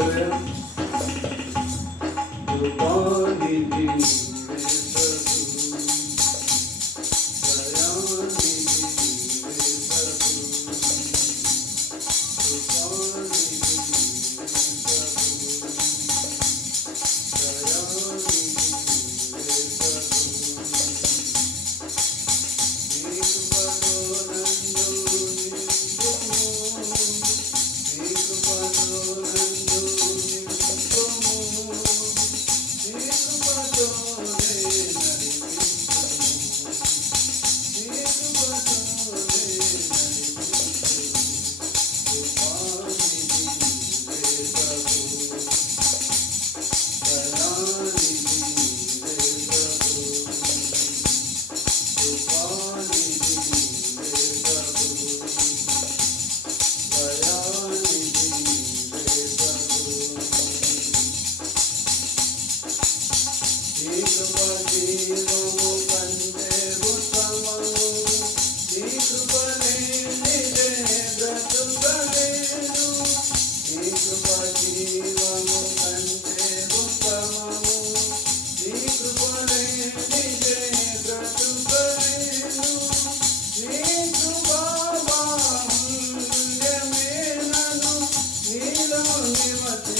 Teşekkür ederim. देवते